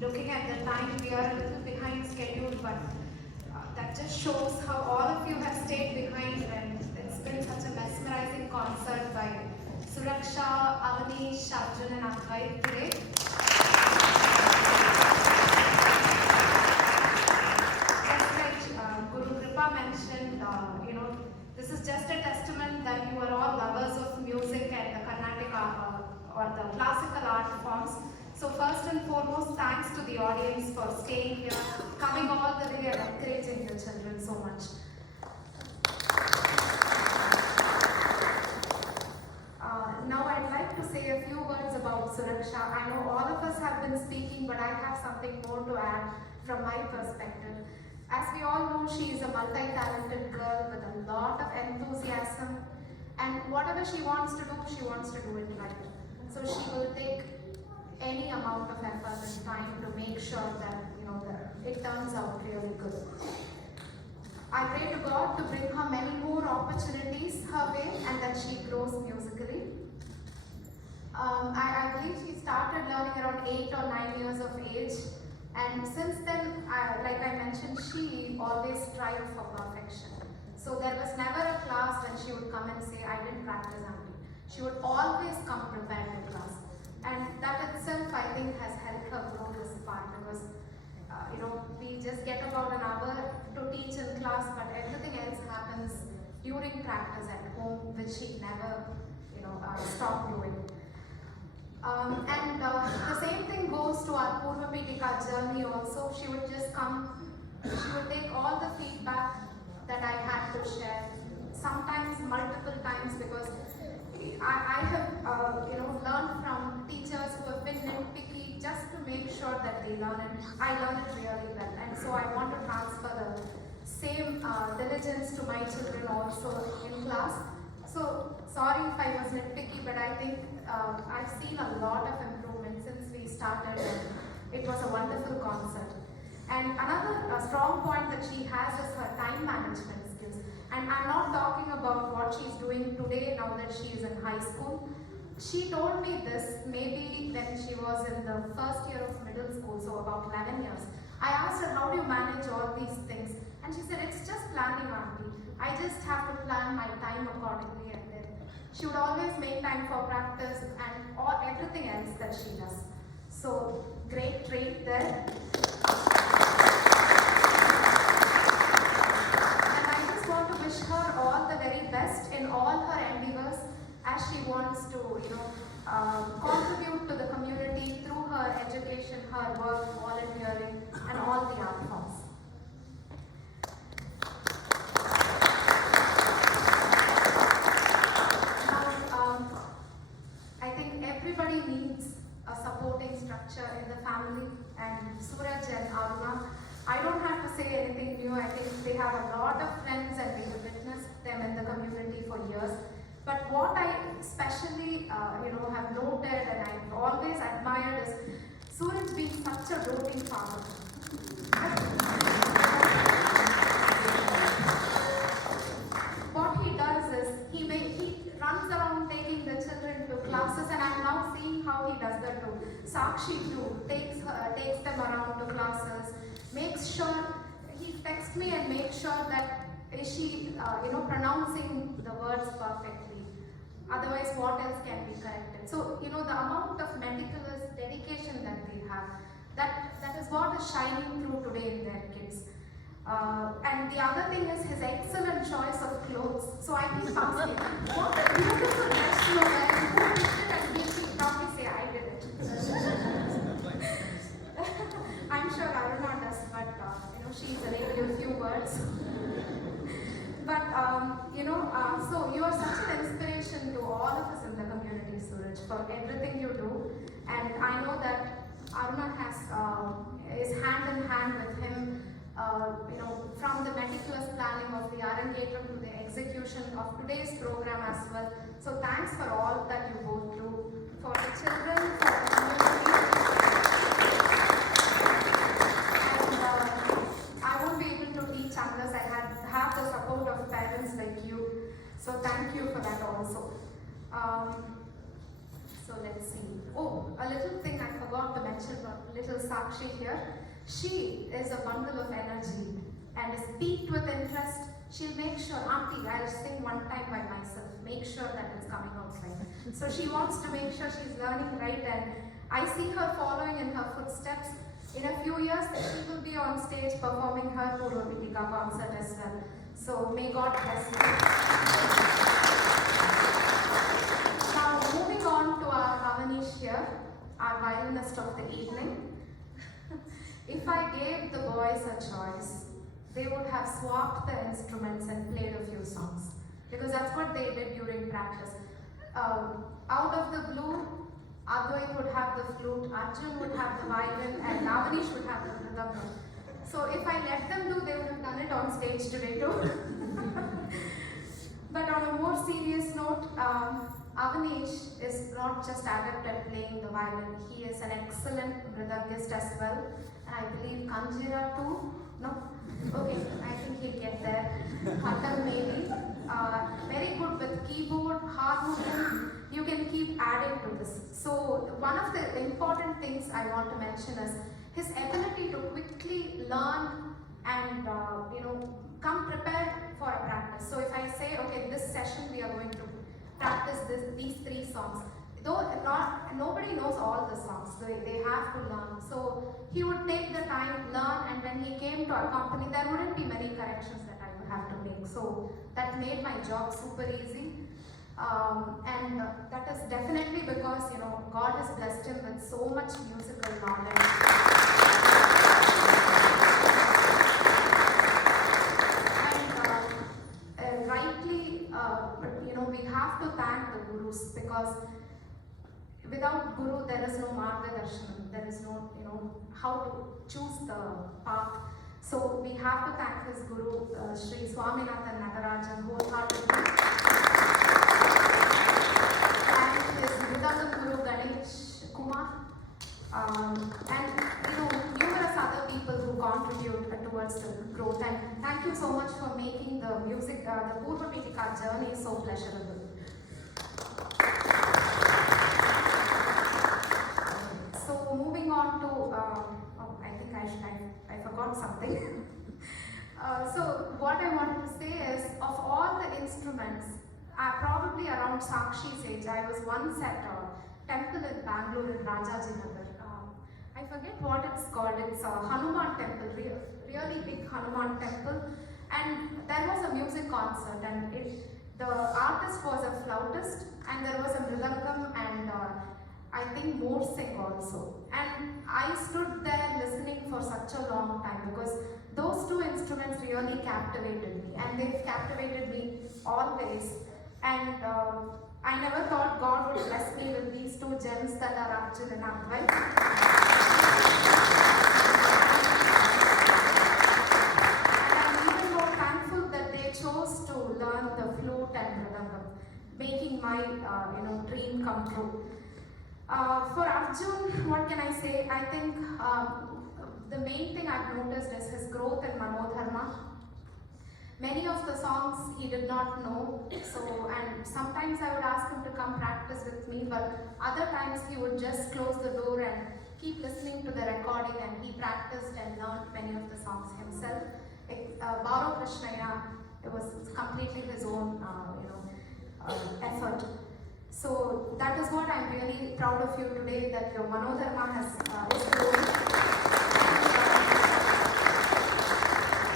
looking at the time, we are a little behind schedule, but that just shows how all of you have stayed behind, and it's been such a mesmerizing concert by Suraksha, Avanish, Arjun and Advait today. Just like Guru Kripa mentioned, this is just a testament that you are all lovers of music and the Carnatic or the classical art forms. So first and foremost, thanks to the audience for staying here, coming all the way and encouraging the children so much. Now I'd like to say a few words about Suraksha. I know all of us have been speaking, but I have something more to add from my perspective. As we all know, she is a multi-talented girl with a lot of enthusiasm, and whatever she wants to do it right. So she will take any amount of effort and time to make sure that it turns out really good. I pray to God to bring her many more opportunities her way and that she grows musically. I believe she started learning around 8 or 9 years of age, and since then, like I mentioned, she always strived for perfection. So there was never a class when she would come and say, I didn't practice, auntie. She would always come prepared to class. And that itself, I think, has helped her grow this part, because we just get about an hour to teach in class, but everything else happens during practice at home, which she never stopped doing. The same thing goes to our Poorva Peetika journey also. She would just come, she would take all the feedback that I had to share, sometimes multiple times, because I have learned from teachers who have been nitpicky just to make sure that they learn it. I learn it really well, and so I want to transfer the same diligence to my children also in class. So sorry if I was nitpicky, but I think I've seen a lot of improvement since we started, and it was a wonderful concert. And another strong point that she has is her time management skills. And I'm not talking about what she's doing today now that she is in high school. She told me this maybe when she was in the first year of middle school, so about 11 years. I asked her, how do you manage all these things? And she said, it's just planning, auntie. I just have to plan my time accordingly, and then she would always make time for practice and everything else that she does. So, great trait there. Wish her all the very best in all her endeavors, as she wants to contribute to the community through her education, her work, volunteering and all the art forms. Now, I think everybody needs a supporting structure in the family, and Suraj and Aruna, I don't have to say anything new. I think they have a lot of friends and we have witnessed them in the community for years. But what I especially have noted and I've always admired is Suraj being such a doting father. What he does is he runs around taking the children to classes, and I'm now seeing how he does that too. Sakshi too takes them around to classes. Makes sure, he texts me and makes sure that is she pronouncing the words perfectly. Otherwise, what else can be corrected? So, the amount of meticulous dedication that they have, that is what is shining through today in their kids. And the other thing is his excellent choice of clothes. So I keep asking, what a beautiful dress you are wearing, who did it? And he should probably say, I did it. I'm sure Aruna does, but she's a lady with few words. But so you are such an inspiration to all of us in the community, Suraj, for everything you do. And I know that Aruna is hand in hand with him, from the meticulous planning of the Arangetram to the execution of today's program as well. So thanks for all that you both do for the children, for the community. I won't be able to teach unless I have the support of parents like you. So thank you for that also. So let's see. Oh, a little thing I forgot to mention about little Sakshi here. She is a bundle of energy and is peaked with interest. She'll make sure, Auntie, I'll sing one time by myself. Make sure that it's coming out right. So she wants to make sure she's learning right, and I see her following in her footsteps. In a few years, she will be on stage performing her Poorva Peetika concert as well. So may God bless you. Now moving on to our Avanish here, our violinist of the evening. If I gave the boys a choice, they would have swapped the instruments and played a few songs, because that's what they did during practice. Out of the blue, Advait would have the flute, Arjun would have the violin, and Avanish would have the rhythm. So if I let them do, they would have done it on stage today too. But on a more serious note, Avanish is not just adept at playing the violin, he is an excellent mridangist as well. And I believe Kanjira too? No? Okay, I think he'll get there. Hattam maybe. Very good with keyboard, harmonium. You can keep adding to this. So one of the important things I want to mention is his ability to quickly learn and come prepared for a practice. So if I say, okay, this session we are going to practice these 3 songs. Though nobody knows all the songs, they have to learn. So he would take the time, learn, and when he came to accompany, there wouldn't be many corrections that I would have to make. So that made my job super easy. And that is definitely because, God has blessed him with so much musical knowledge. And rightly, we have to thank the gurus, because without Guru, there is no Margadarshanam, there is no, how to choose the path. So we have to thank his Guru, Sri Swaminathan Nagarajan, wholeheartedly. And his Mridangam Guru, Ganesh Kumar. And numerous other people who contribute towards the growth. And thank you so much for making the music, the Poorva Peetika journey so pleasurable. So moving on to, I think I forgot something. So what I wanted to say is, of all the instruments, probably around Sakshi's age, I was once at a temple in Bangalore in Rajajinagar. I forget what it's called. It's a Hanuman temple, really big Hanuman temple. And there was a music concert, and the artist was a flautist, and there was a mridangam and I think Morsing also. And I stood there listening for such a long time, because those 2 instruments really captivated me, and they've captivated me always. And I never thought God would bless me with these 2 gems that are Arjun and Advait. And I'm even more thankful that they chose to learn the flute and mridangam, making my dream come true. For Arjun, what can I say? I think the main thing I've noticed is his growth in Manodharma. Many of the songs he did not know, and sometimes I would ask him to come practice with me, but other times he would just close the door and keep listening to the recording, and he practiced and learned many of the songs himself. Baro Krishnaya, it was completely his own effort. So that is what I'm really proud of you today, that your Manodharma has is growing.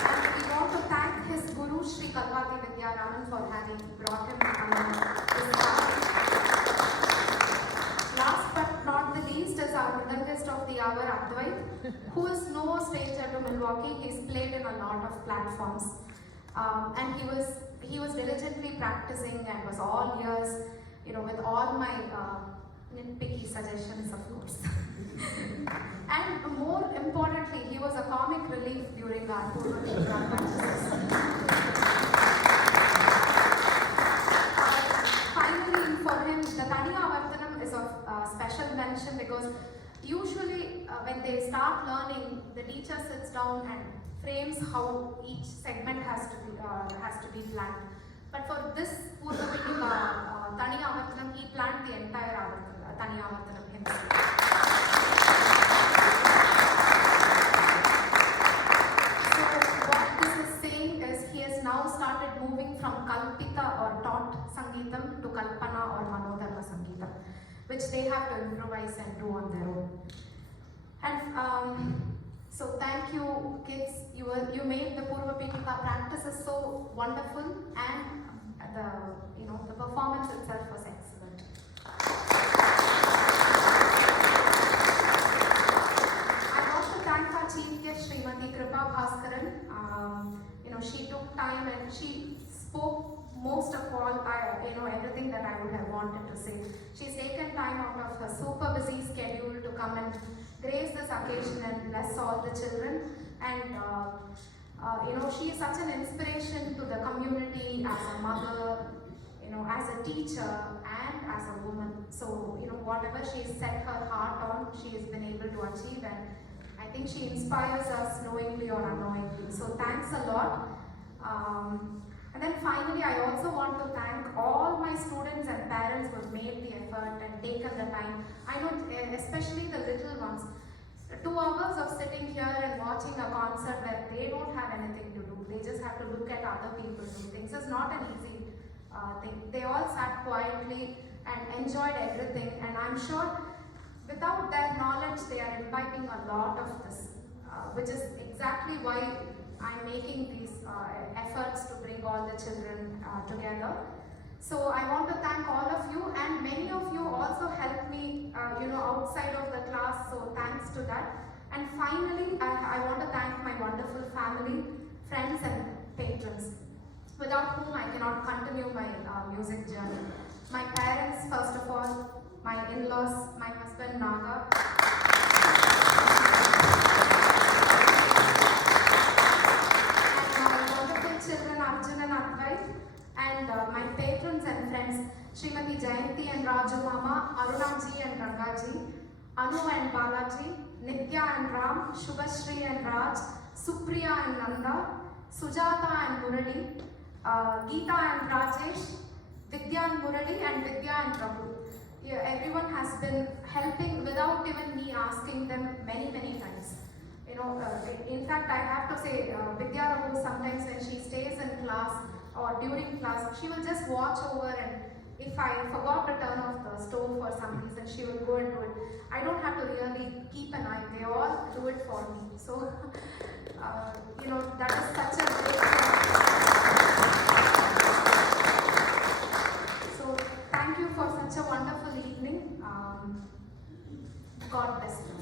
And we want to thank his Guru Sri Kalpati Vidyaraman for having brought him this far. Last but not the least is our mridangist of the hour, Advait, who is no stranger to Milwaukee. He's played in a lot of platforms. And he was diligently practicing and was all ears, with all my nitpicky suggestions, of course. And more importantly, he was a comic relief during our Poorva Peetika practices. Finally, for him, the Taniya Avartanam is of special mention, because usually when they start learning, the teacher sits down and frames how each segment has to be planned. But for this Poorva Peetika Taniya Avartanam, he planned the entire Taniya Sangeetham to Kalpana or Manodharma Sangeetham, which they have to improvise and do on their own. And so thank you kids, you made the Poorva Peetika practices so wonderful, and the performance itself was excellent. I want to thank our chief guest Srimati Kripa Bhaskaran. She took time and she spoke most of all, everything that I would have wanted to say. She's taken time out of her super busy schedule to come and grace this occasion and bless all the children. And she is such an inspiration to the community as a mother, as a teacher and as a woman. So, whatever she's set her heart on, she has been able to achieve, and I think she inspires us knowingly or unknowingly. So thanks a lot. And then finally, I also want to thank all my students and parents who have made the effort and taken the time. I know, especially the little ones, 2 hours of sitting here and watching a concert where they don't have anything to do. They just have to look at other people do things. It's not an easy thing. They all sat quietly and enjoyed everything, and I'm sure without their knowledge, they are imbibing a lot of this, which is exactly why I'm making these efforts to bring all the children together. So I want to thank all of you, and many of you also helped me, outside of the class, so thanks to that. And finally, I want to thank my wonderful family, friends and patrons, without whom I cannot continue my music journey. My parents, first of all, my in-laws, my husband Naga, and my wonderful children Arjun and Advait, and my patrons and friends Srimati Jayanti and Raju Mama, Arunaji and Rangaji, Anu and Balaji, Nitya and Ram, Shubhashri and Raj, Supriya and Nanda, Sujata and Murali, Geeta and Rajesh, Vidya and Murali, and Vidya and Prabhu. Yeah, everyone has been helping without even me asking them many times. In fact, I have to say, Vidya Rabu, sometimes when she stays in class or during class, she will just watch over, and if I forgot to turn off the stove for some reason, she will go and do it. I don't have to really keep an eye, they all do it for me. So, that is such a great thing. So, thank you for such a wonderful evening. God bless you.